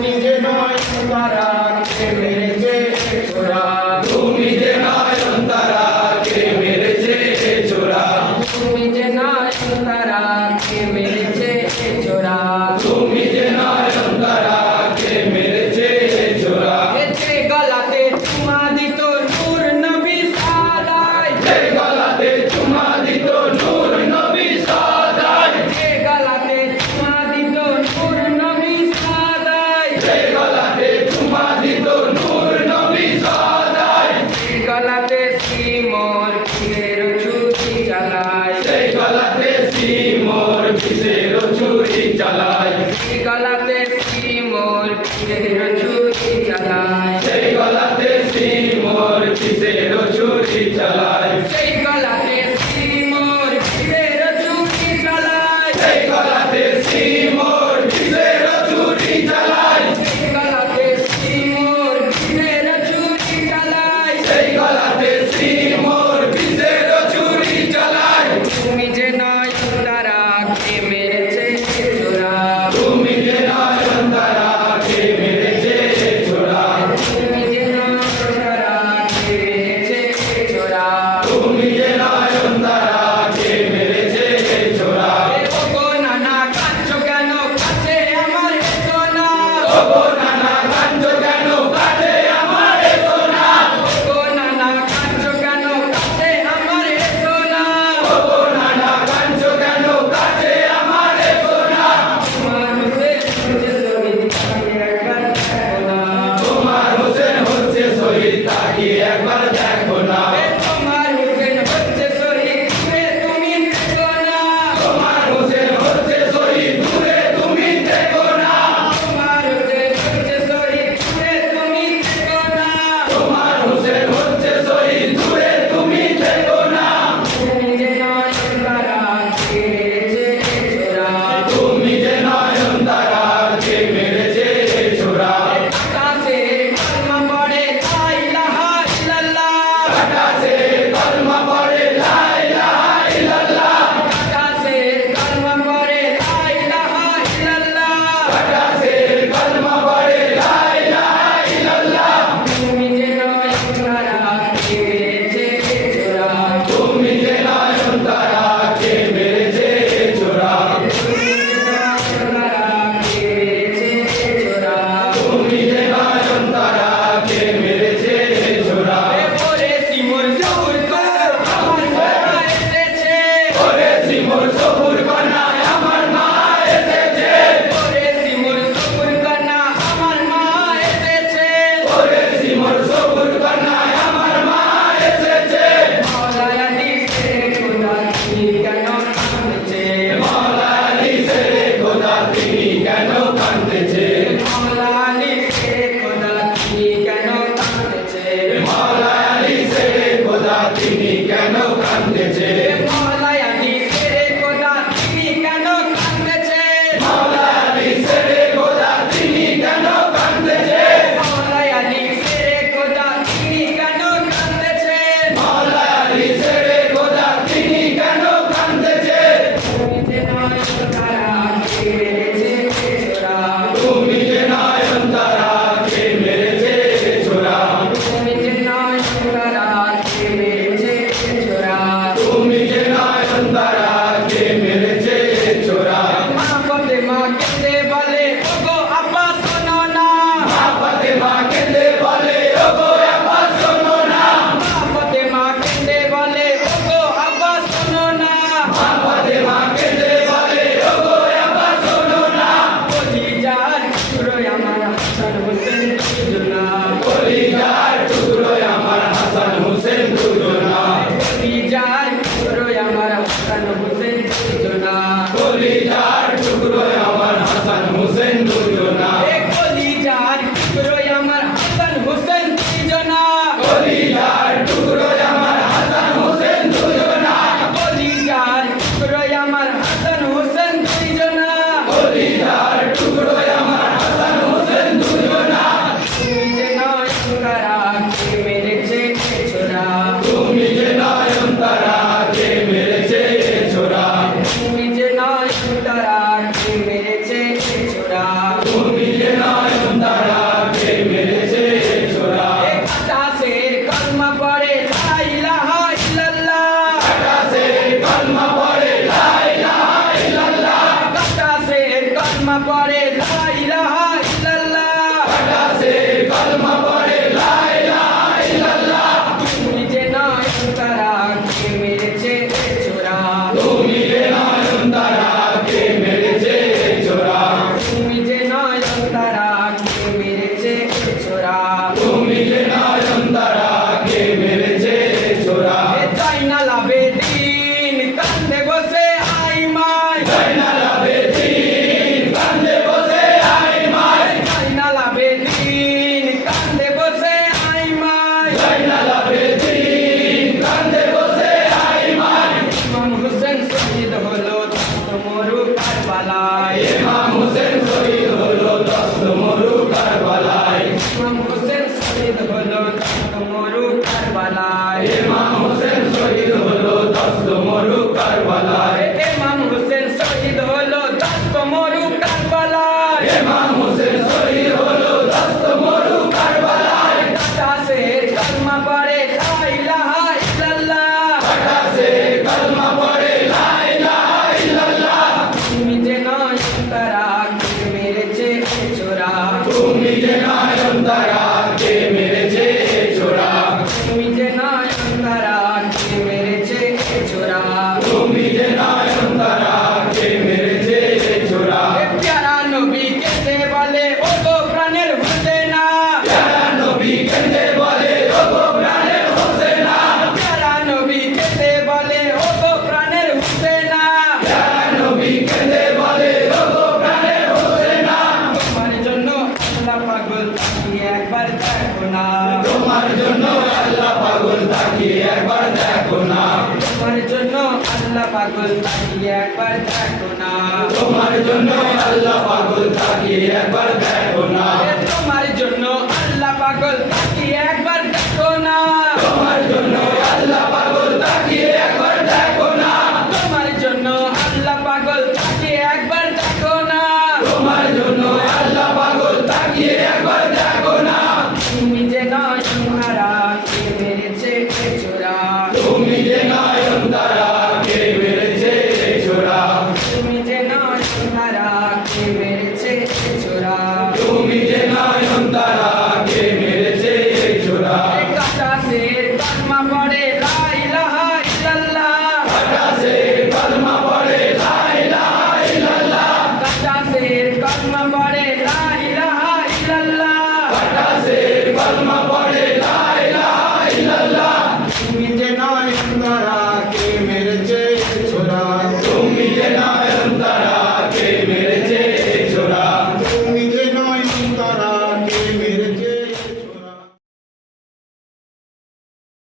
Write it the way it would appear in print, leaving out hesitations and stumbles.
তুমি যে নয়ন তারা কে মেরেছে ছোড়া, তুমি যে নয়ন তারা কে মেরেছে ছোড়া, তুমি যে নয়ন তারা কে মেরেছে ছোড়া, তুমি যে নয়ন তারা কে মেরেছে ছোড়া। এতে গলাতে চুমা দিত নূর নবী সাদায়, এতে গলাতে চুমা দিত নূর নবী সাদায়, এতে গলাতে চুমা দিত নূর নবী সাদায়, এতে গলাতে চুমা দিত নূর নবী সাদায়, এতে গলাতে সিমোর কিসের ছুরি চালায়, এতে গলাতে সিমোর কিসের ছুরি চালায়, এতে গলাতে সিমোর কিসের ছুরি চালায়, সেই গলাতে সিমোর কিসের ছুরি চালায়, সেই গলাতে সিমোর কিসের ছুরি চালায়, সেই গলাতে সিমোর কিসের ছুরি চালায়, সেই গলাতে সিমোর কিসের ছুরি চালায়, সেই গলাতে সিমোর কিসের ছুরি চালায়। তুমি যে নয়ন তারা কে মেরেছে ছোড়া, তুমি যে নয়ন তারা কে মেরেছে ছোড়া, তুমি যে নয়ন তারা কে মেরেছে ছোড়া, তুমি যে নয়ন তারা কে মেরেছে ছোড়া। ওগো নানা কাঁদছো কেন কাছে আমার এসো না, ওগো নানা কাঁদছো কেন কাছে আমার এসো না, ওগো নানা কাঁদছো কেন কাছে আমার এসো না, ওগো নানা কাঁদছো কেন কাছে আমার এসো না। তোমার হোসেন হচ্ছে শহীদ তাকিয়ে একবার দেখো না, তোমার হোসেন হচ্ছে শহীদ তোমার হোসেন হচ্ছে শহীদ দূরে তুমি দেখো না, তোমার হোসেন হচ্ছে শহীদ দূরে তুমি দেখো না, তোমার হোসেন হচ্ছে শহীদ দূরে তুমি দেখো না। তুমি যে নয়ন তারা কে মেরেছে ছোড়া, তুমি যে নয়ন তারা কে মেরেছে ছোড়া। আকাশে কলমা পড়ে লা ইলাহা ইল্লাল্লাহ, আকাশে কলমা পড়ে লা ইলাহা ইল্লাল্লাহ, আকাশে কলমা পড়ে লা ইলাহা ইল্লাল্লাহ, আকাশে কলমা পড়ে লা ইলাহা ইল্লাল্লাহ। তুমি যে নয়ন তারা কে মেরেছে ছোড়া, তুমি যে নয়ন তারা কে মেরেছে ছোড়া, তুমি যে নয়ন তারা কে মেরেছে ছোড়া, তুমি যে নয়ন তারা কে মেরেছে ছোড়া। ওরে সিমোর সবুর কনা আমার মা এসেছে, ওরে সিমোর সবুর কনা আমার মা এসেছে, ওরে সিমোর সবুর কনা আমার মা এসেছে, ওরে সিমোর সবুর কনা আমার মা এসেছে। মাওলা আলী শেরে খোদা তিনি কেন কাঁদছে, মাওলা আলী শেরে খোদা তিনি কেন কাঁদছে, মাওলা আলী শেরে খোদা তিনি কেন কাঁদছে, মাওলা আলী শেরে খোদা তিনি কেন কাঁদছে, মাওলা আলী শেরে খোদা তিনি কেন কাঁদছে, মাওলা আলী শেরে খোদা তিনি কেন কাঁদছে, মাওলা আলী শেরে খোদা তিনি কেন কাঁদছে, মাওলা আলী শেরে খোদা তিনি কেন কাঁদছে। তুমি যে নয়ন তারা কে মেরেছে ছোড়া, তুমি যে নয়ন তারা কে মেরেছে ছোড়া, তুমি যে নয়ন তারা কে মেরেছে ছোড়া, তুমি যে নয়ন তারা কে মেরেছে ছোড়া। মা ফাতেমা কেঁদে বলে ওগো আব্বা শোনো না, মা ফাতেমা কেঁদে বলে ওগো আব্বা শোনো না, মা ফাতেমা কেঁদে বলে ওগো আব্বা শোনো না, মা ফাতেমা কেঁদে বলে ওগো আব্বা শোনো না। কলিজার টুকরো আমার হাসান হোসেন দুজনা, কলিজার টুকরো আমার হাসান হোসেন দুজনা, কলিজার টুকরো আমার হাসান হোসেন দুজনা, কলিজার টুকরো আমার হাসান হোসেন দুজনা, কলিজার টুকরো আমার হাসান হোসেন দুজনা, কলিজার টুকরো আমার হাসান হোসেন দুজনা, কলিজার টুকরো আমার হাসান হোসেন দুজনা, কলিজার টুকরো আমার হাসান হোসেন দুজনা। পাগল তাকিয়ে একবার দেখো না তোমার জন্য আল্লাহ পাগল তাকিয়ে একবার দেখো না তোমার জন্য আল্লাহ পাগল তাকিয়ে একবার দেখো না তোমার জন্য আল্লাহ পাগল তাকিয়ে একবার দেখো না তোমার জন্য আল্লাহ পাগল তাকিয়ে একবার দেখো না তোমার জন্য আল্লাহ পাগল তাকিয়ে একবার দেখো না তোমার জন্য আল্লাহ পাগল তাকিয়ে একবার দেখো না তোমার জন্য আল্লাহ পাগল তাকিয়ে একবার দেখো না তুমি যে নয় হারা কে মেরেছে এ ছোরা তুমি যে নয়ন তারা কে মেরেছে এই ছোরা তুমি যে নয় হারা কে মেরেছে এ ছোরা তুমি যে নয়ন তারা কে মেরেছে এই ছোরা কাটাসের কলমা পড়ে লা ইলাহা ইল্লাল্লাহ আকাশের কলমা পড়ে লা ইলাহা ইল্লাল্লাহ কাটাসের কলমা পড়ে লা ইলাহা ইল্লাল্লাহ আকাশের কলমা